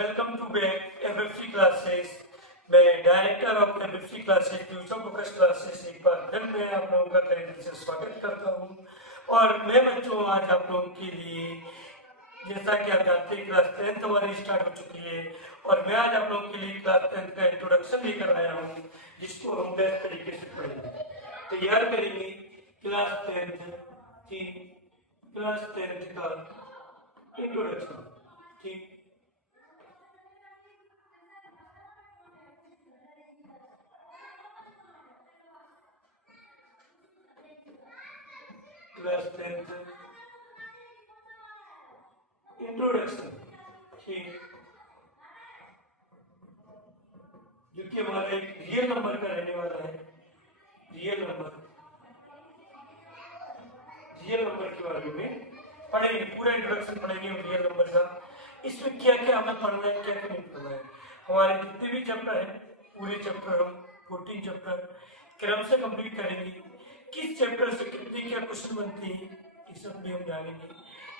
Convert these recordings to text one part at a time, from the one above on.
Welcome to back FFC classes. मैं director of FFC classes future focus classes एक बार फिर मैं आप लोगों का तहे दिल से स्वागत करता हूं। और मैं बच्चों आज आप लोगों के लिए, जैसा कि आप जानते हैं, क्लास 10th हमारी स्टार्ट हो चुकी है और मैं आज आप लोगों के लिए क्लास 10th का इंट्रोडक्शन लेकर आया हूँ, जिसको हम बेस्ट तरीके से पढ़ेंगे, तैयार करेंगे क्लास 10th का इंट्रोडक्शन। ठीक, क्लास 10th इंट्रोडक्शन। ठीक, जो कि हमारा एक रियल नंबर का रहने वाला है। रियल नंबर के बारे में पढ़ेंगे, पूरा इंट्रोडक्शन पढ़ेंगे रियल नंबर का। इसमें क्या क्या हमें पढ़ना है, क्या क्या नहीं पढ़ना है। हमारे जितने भी चैप्टर हैं, पूरे चैप्टर हम 14 चैप्टर क्रम से कंप्लीट करेंगे। किस चैप्टर से कितनी क्या क्वेश्चन बनते हैं, ये सब भी हम जानेंगे।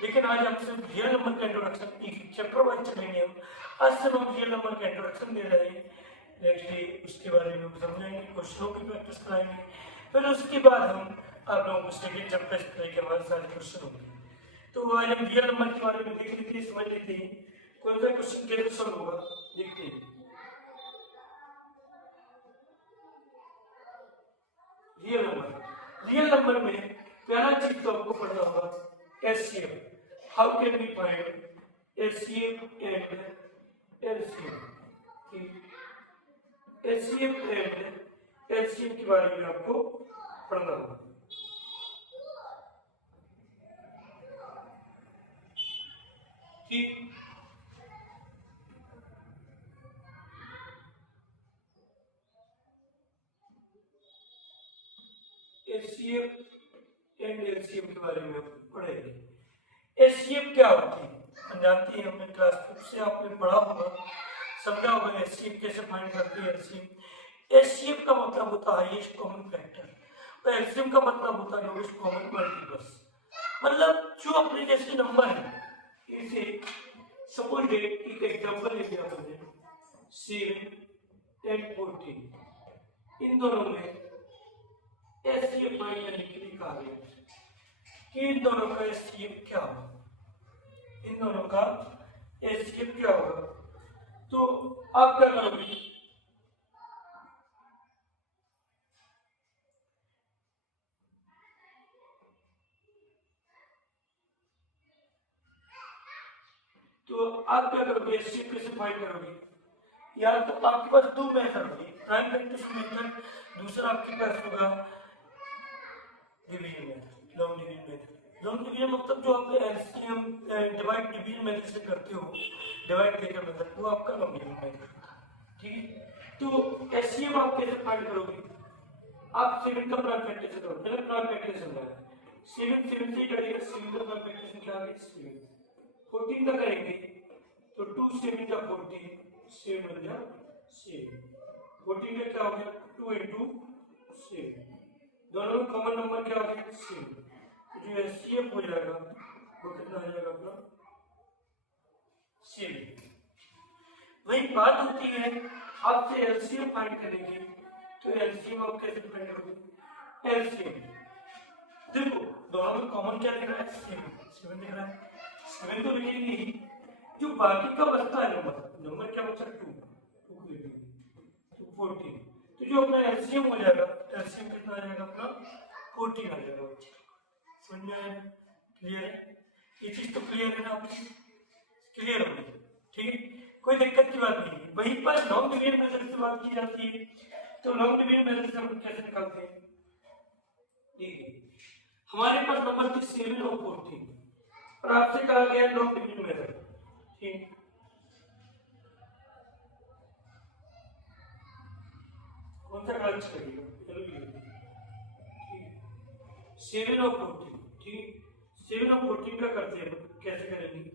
लेकिन आज हम सिर्फ रियल नंबर का इंट्रोडक्शन, एक चैप्टर वाइज चलेंगे। हम आज सिर्फ हम रियल नंबर का इंट्रोडक्शन दे रहे हैं। नेक्स्ट डे उसके बारे में समझाएंगे, क्वेश्चनों की प्रैक्टिस कराएंगे। फिर उसके बाद हम आप लोगों को सेकेंड चैप्टर के बाद सारे क्वेश्चन होंगे। तो आज हम रियल नंबर के बारे में देख लेते हैं, समझ लेते हैं कौन सा क्वेश्चन कैसे सॉल्व होगा, देखते हैं। रियल नंबर में पहला चीज तो आपको पढ़ना होगा HCF. How can we find HCF and LCM. HCF and LCM के बारे में आपको पढ़ना होगा। ठीक, एचसीएफ एंड एलसीएम के बारे में पढ़ेंगे। एचसीएफ क्या होती है हम जानते हैं, हमने क्लास 5 से आपने पढ़ा होगा, समझा होगा एचसीएफ कैसे फाइंड करते हैं। एचसीएफ का मतलब होता है हाईएस्ट कॉमन फैक्टर और एलसीएम का मतलब होता है लोएस्ट कॉमन मल्टीपल्स। मतलब जो अपने जैसे नंबर है, इसे सपोज डेट एक एग्जांपल ले लिया हमने 7 and 14, इन दोनों में एचसीएफ फाइंड करने के लिए कहा गया कि इन दोनों का एचसीएफ क्या होगा। इन दोनों का एचसीएफ क्या होगा, तो आप क्या करोगे, एचसीएफ कैसे फाइंड करोगे। या तो आपके पास दो मेथड होंगे, प्राइम फैक्टर्स मेथड, दूसरा आपके पास होगा division method, long division method. Long division मतलब जो आप एलसीएम डिवाइड डिवीजन मेथड से करते हो, डिवाइड देकर मेथड, वो आपका लॉन्ग डिवीजन मेथड। ठीक है, तो एचसीएफ आप कैसे फाइंड करोगे, आप 7 का प्राइम फैक्टर से करोगे। पहले प्राइम फैक्टर से होगा 7 से करेंगे, 7 का प्राइम फैक्टर क्या है 7। 14 का करेंगे तो 2 7 का 14, 7 बन जा 7। 14 का क्या हो गया 2 into 7, दोनों में कॉमन नंबर क्या हो गया 7। तो जो एचसीएफ हो जाएगा वो कितना आ जाएगा अपना 7। वही बात होती है आपसे एलसीएम फाइंड करने की, तो एलसीएम आप कैसे फाइंड करोगे। एलसीएम देखो दोनों में कॉमन क्या दिख रहा है 7 दिख रहा है, 7 तो लिखेंगे ही, जो बाकी का बचता है नंबर क्या बचा 2 को लिखेंगे तो 14। तो जो अपना एलसीएम हो जाएगा, एलसीएम कितना आ जाएगा अपना 14 आ जाएगा। समझ में आया, क्लियर है, ये चीज तो क्लियर है ना आपकी, क्लियर हो गई। ठीक है, कोई दिक्कत की बात नहीं है। वहीं पर लॉन्ग डिवीजन मेथड से बात की जाती है, तो लॉन्ग डिवीजन मेथड से हम कैसे निकालते हैं, देखिए हमारे पास नंबर थे 7 और 14 और आपसे कहा गया लॉन्ग डिवीजन मेथड। ठीक, कौन सा कागज करिएगा, चलो ये 7 और 14। ठीक, 7 और 14 का करते हैं, कैसे करेंगे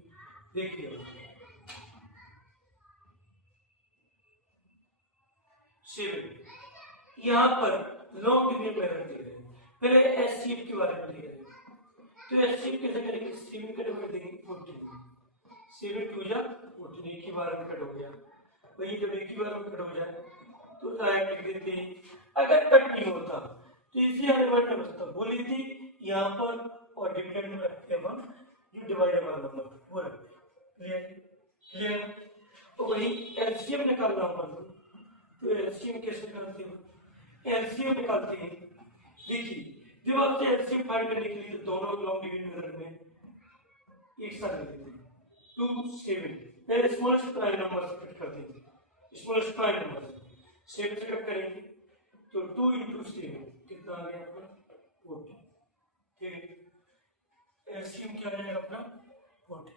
देखिए। 7 यहाँ पर लॉन्ग डिवीजन मेथड दे रहे हैं, पहले एचसीएफ के बारे में दे रहे हैं। तो एचसीएफ कैसे करेंगे, 7 का डिवाइड देंगे 14, 7 2 जा 14, एक ही बार में कट हो गया। वही जब एक ही बार में कट हो जाए तो डायरेक्ट लिख देते हैं। अगर कट नहीं होता तो इसी एलिमेंट में बचता, बोली थी यहाँ पर और डिफरेंट में रखते हैं हम जो डिवाइडेबल नंबर वो रखते हैं। क्लियर है? तो वही एलसीएम निकालना अपन तो एलसीएम कैसे निकालते हैं? एलसीएम निकालते हैं, देखिए जब आपसे एलसीएम फाइंड करने के लिए दोनों लॉन्ग डिविजन मेथड में एक साथ लिख देते हैं 2 7, पहले स्मॉलेस्ट प्राइम नंबर से कट करते हैं, स्मॉलेस्ट प्राइम नंबर 7 से कट करेंगे तो 2 into 7 कितना आ गया अपना 40। ठीक है, एलसीएम क्या आ जाएगा अपना 40।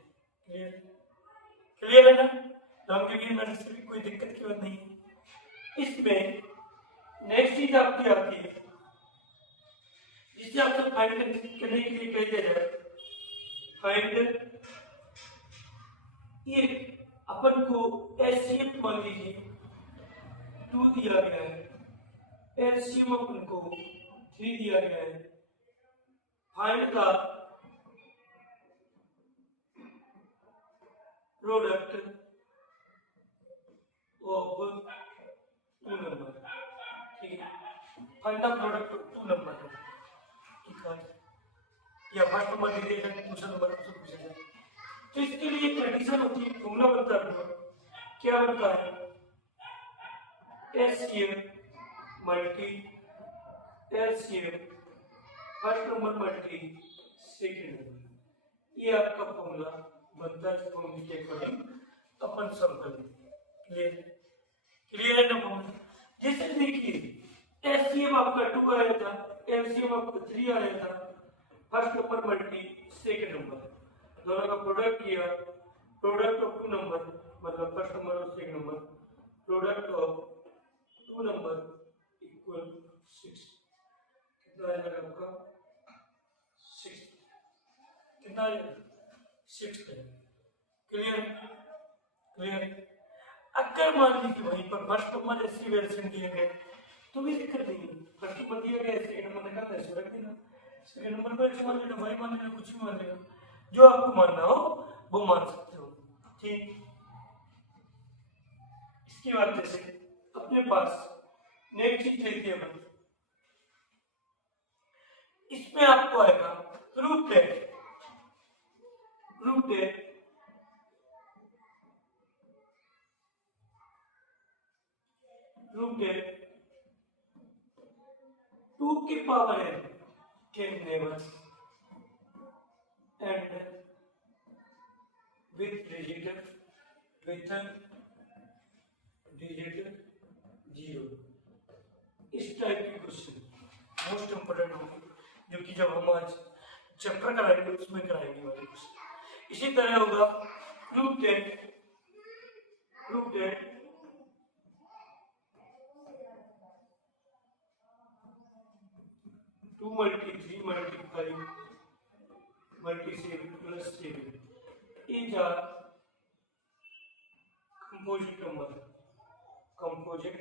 क्लियर? क्लियर है ना? लॉन्ग डिविजन मेथड से भी कोई दिक्कत की बात नहीं है। इसमें नेक्स्ट चीज आपकी आती है जिसे आपसे फाइंड करने के लिए कह दिया जाए, फाइंड ये अपन को एलसीएम मान लीजिए 2 दिया गया है, एलसीएम अपन को 3 दिया गया है, find the product of 2 number. ठीक है, find the product of 2 number या फर्स्ट नंबर दे दिया जाए, दूसरा नंबर आपसे पूछा जाए तो इसके लिए एक कंडीशन होती है, फॉर्मूला बनता है। क्या बनता है? LCM multi LCM first number multi second number, ये आपका फॉर्मूला बनता है। फॉर्मूले के अकॉर्डिंग अपन सम कर लेंगे। क्लियर? क्लियर है ना फॉर्मूला? जैसे देखिए एलसीएम आपका 2 आया था, एलसीएम आपका 3 आया था, first number multi second number, दोनों का प्रोडक्ट किया, प्रोडक्ट ऑफ 2 नंबर मतलब फर्स्ट नंबर और second number, product of 2 number equal 6। कितना आएगा आपका 6? कितना आएगा 6 है। क्लियर? क्लियर? अगर मान लीजिए वहीं पर फर्स्ट नंबर ऐसी वेरिएशन दिए गए तो भी दिक्कत नहीं है, फर्स्ट नंबर दिया गया सेकंड नंबर निकालना है, ऐसे रख देना, सेकंड नंबर को ऐसे मान लेना, वही मान लेना, कुछ भी मान लेना, जो आपको मानना हो वो मान सकते हो। ठीक, इसकी बात जैसे अपने पास नेक्स्ट चीज लेती है, इसमें आपको आएगा proof that, proof that proof that 2 की power n can never end with digit 0। इस टाइप की क्वेश्चन मोस्ट इंपोर्टेंट होगी, जो कि जब हम आज चैप्टर कराएंगे उसमें कराएंगे वाले क्वेश्चन। इसी तरह होगा proof that 2 multi 3 multi 5 multi 7 plus 7 is a composite number, composite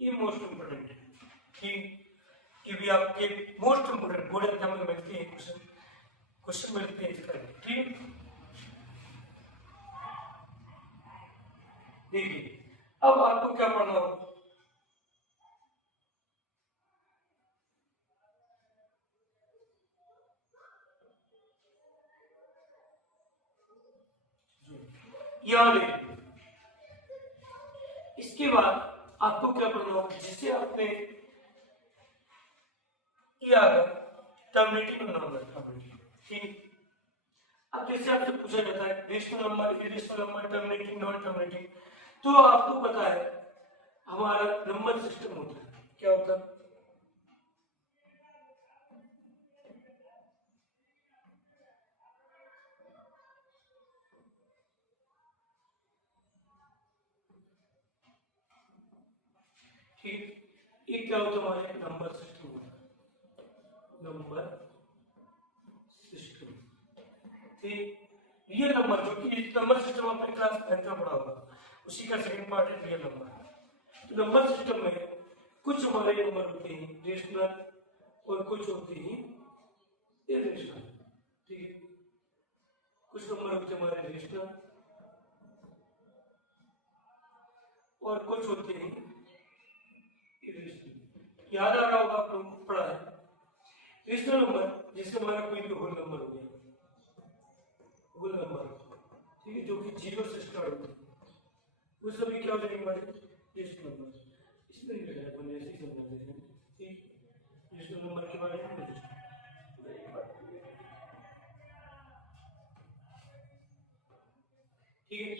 ये मोस्ट इंपोर्टेंट है। ठीक, ये भी आपके मोस्ट इंपोर्टेंट बोर्ड एग्जाम में मिलती है, क्वेश्चन मिलते हैं इसका। ठीक, देखिए अब आपको क्या पढ़ना होगा, याद है। इसके बाद आपको क्या पढ़ना होगा, जिससे आपने टर्मिनेटिंग नंबर। ठीक, अब जैसे आपसे पूछा जाता है rational number, irrational number, terminating, non terminating, तो आपको पता है हमारा नंबर सिस्टम होता है, क्या होता है? ठीक, ये क्या होता है? हमारे नंबर सिस्टम होता है, नंबर सिस्टम। ठीक, रियल नंबर, जो कि नंबर सिस्टम आपने क्लास 10 में पढ़ा होगा, उसी का सेकंड पार्ट है रियल नंबर। तो नंबर सिस्टम में कुछ हमारे नंबर होते हैं रेशनल और कुछ होते हैं इरेशनल, ठीक है। कुछ नंबर होते हैं हमारे रेशनल और कुछ होते हैं इरेशनल। याद आ रहा होगा आप लोगों को, पढ़ा है। रेशनल नंबर जैसे हमारा कोई भी होल नंबर हो गया, होल नंबर, ठीक है, जो कि 0 से स्टार्ट होता है, वो सभी क्या हो जाएंगे हमारे रेशनल नंबर। इस तरीके से अपन ऐसे ही समझाते हैं, ठीक। रेशनल नंबर के बारे में ठीक है।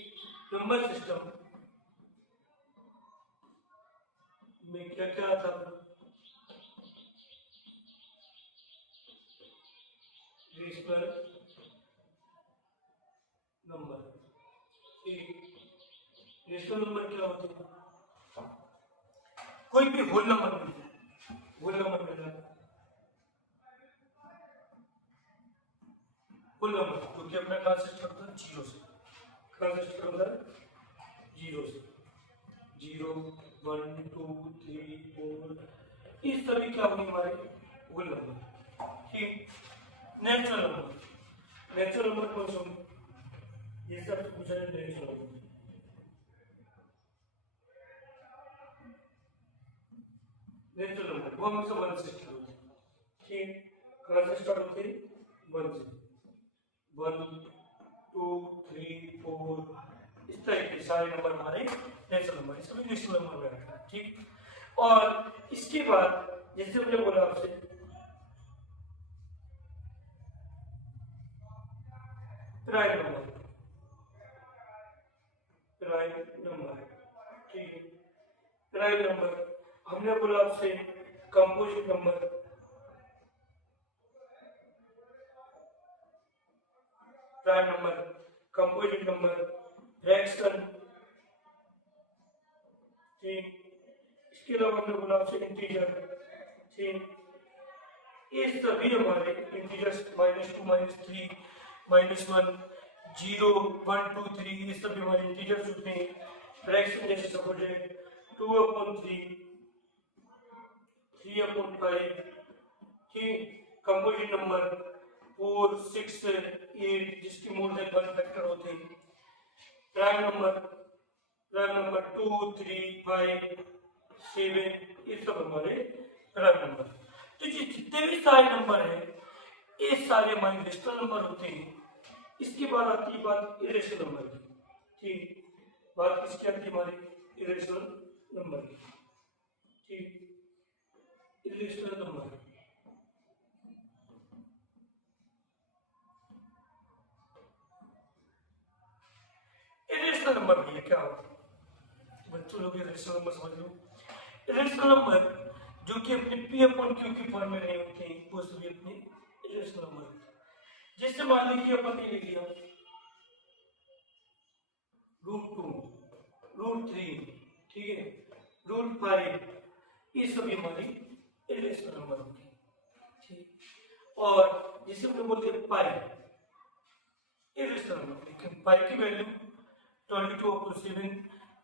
नंबर सिस्टम में क्या क्या आता है? रेशनल नंबर, ठीक। रेशनल नंबर क्या होते हैं? कोई भी होल नंबर मिल जाए, होल नंबर मिल जाए, होल नंबर क्योंकि अपना कहाँ से स्टार्ट होता है? 0 से। कहाँ से स्टार्ट होता है? 0 से। 0 1 2 3 4 इस सभी क्या होंगे हमारे होल नंबर, ठीक। नेचुरल नंबर, नेचुरल नंबर कौन से होंगे? ये सब पूछा है नेचुरल नंबर। नेचुरल नंबर वो हमेशा 1 से स्टार्ट होते हैं, ठीक। कहाँ से स्टार्ट होते हैं? 1 से। 1 2 3 4 इस तरीके सारे नंबर हमारे नेचुरल नंबर, इसमें नेचुरल नंबर में आता है, ठीक। और इसके बाद जैसे हमने बोला आपसे प्राइम नंबर, प्राइम नंबर, ठीक है। प्राइम नंबर हमने बोला आपसे composite number, prime number, composite number, fraction, ठीक। इसके अलावा हमने बोला आपसे इंटीजर, ठीक। ये सभी हमारे इंटीजर्स -2 -3 -1 0 1 2 3 ये सभी हमारे इंटीजर्स होते हैं। फ्रैक्शन जैसे सपोज 2/3 3/5, ठीक। कंपोजिट नंबर 4 6 8 जिसकी मोर देन 1 फैक्टर होते हैं। प्राइम नंबर 2 3 5 7 ये सब हमारे प्राइम नंबर। तो ये जितने भी सारे नंबर हैं ये सारे हमारे रेशनल नंबर होते हैं। इसके बाद आती है बात इरेशनल नंबर की, ठीक। बात किसकी आती है? हमारी इरेशनल नंबर की, ठीक। इरेशनल नंबर इरेशनल नंबर भैया क्या होता है? बच्चों लोग इरेशनल नंबर समझ लो। इरेशनल नंबर जो कि अपने P/Q की फॉर्म में नहीं होते हैं वो सभी अपने इरेशनल नंबर होते हैं। जैसे मान लीजिए अपन ने लिख लिया √2 √3, ठीक है, √5 ये सभी हमारी इरेशनल नंबर होते हैं, ठीक। और जिसे हमने बोलते हैं पाई, इरेशनल नंबर, लेकिन पाई की वैल्यू 22/7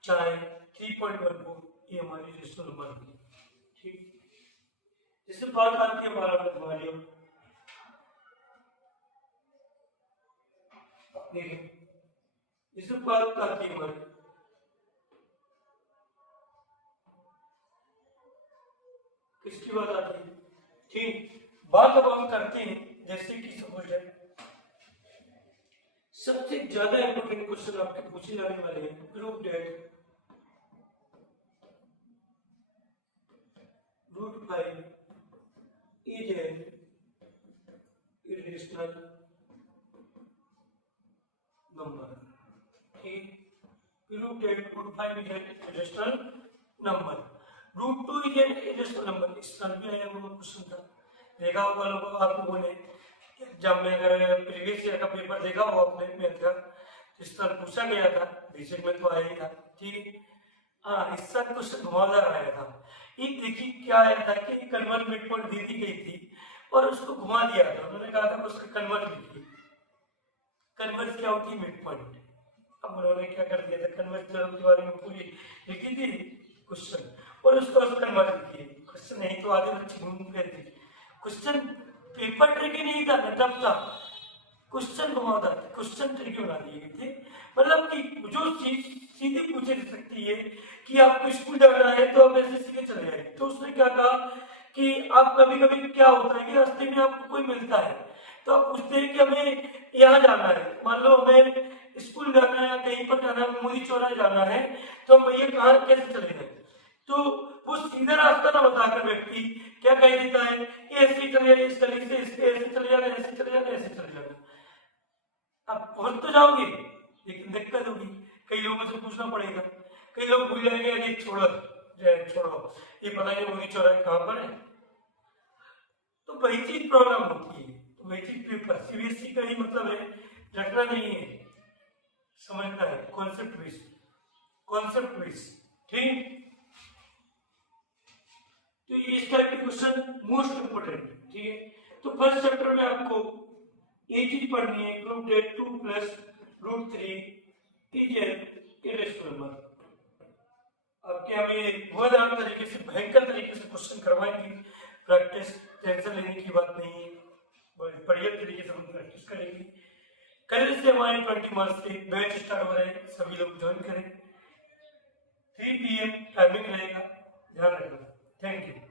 चाहे 3.14 ये हमारी इरेशनल नंबर होगी, ठीक। जिससे बात आती है हमारी देखिए जिससे बात आती है हमारी किसकी बात आती है, ठीक। बात अब हम करते हैं जैसे कि सपोज है सबसे ज्यादा इंपोर्टेंट क्वेश्चन आपके पूछे जाने वाले हैं, prove that √5 is an irrational number, ठीक। Prove that √5 is an irrational number, √2 is an irrational number। इस साल भी आया हुआ क्वेश्चन था, देखा होगा लोगों आप लोगों ने एग्जाम में, अगर प्रीवियस ईयर का पेपर देखा हो आपने मैथ का, इस साल पूछा गया था, बेसिक में तो आया ही था, ठीक। हाँ, इस साल क्वेश्चन घुमावदार आया था। ये देखिए क्या आया था कि कन्वर्ट मिड पॉइंट दे दी गई थी और उसको घुमा दिया था, उन्होंने कहा था उसका कन्वर्ट लिखिए। कन्वर्ट क्या होती है? Mid point. अब उन्होंने क्या कर दिया था, कन्वर्ट थ्योरम के बारे में पूरी लिखी थी क्वेश्चन और उसको कन्वर्ट लिखिए क्वेश्चन, नहीं तो आधे बच्चे घूम गए थे। क्वेश्चन पेपर ट्रिकी नहीं था, टफ था, क्वेश्चन घुमावदार थे, क्वेश्चन ट्रिकी बना दिए गए थे। मतलब कि जो चीज सीधी पूछी जा सकती है कि आपको स्कूल जाना है तो आप ऐसे सीधे चले जाएंगे, तो उसने क्या कहा कि आप कभी कभी क्या होता है कि रास्ते में आपको कोई मिलता है तो आप पूछते हैं कि हमें यहाँ जाना है, मान लो हमें स्कूल जाना है या कहीं पर जाना है, मोदी चौराहे जाना है, तो हम भैया कहाँ कैसे चले जाए, तो वो सीधा रास्ता ना बताकर व्यक्ति क्या कह देता है कि ऐसे ही चले जाए, इस गली से इसके ऐसे चले जाना, ऐसे चले जाना, ऐसे चले जाना। अब पहुंच तो जाओगे लेकिन दिक्कत होगी, कई लोगों से पूछना पड़ेगा, कई लोग भूल जाएंगे अरे छोड़ो छोड़ो ये पता नहीं मोदी चौराहे कहाँ पर है। तो वही चीज प्रॉब्लम होती है, तो वही चीज पेपर सीबीएसई का ही मतलब है रटना नहीं है, समझना है, कॉन्सेप्ट बेस, ठीक। तो ये इस टाइप के क्वेश्चन मोस्ट इंपोर्टेंट, ठीक है। तो फर्स्ट चैप्टर में आपको ये चीज पढ़नी है, prove that 2 + √3 is a rational number. आपके हमें धुआंधार तरीके से, भयंकर तरीके से क्वेश्चन करवाएंगे, प्रैक्टिस टेंशन लेने की बात नहीं है, बढ़िया तरीके से हम प्रैक्टिस करेंगे। कल से हमारे 20 मार्च से बैच स्टार्ट हो रहे हैं, सभी लोग ज्वाइन करें, 3 PM टाइमिंग रहेगा, ध्यान रखना। Thank you.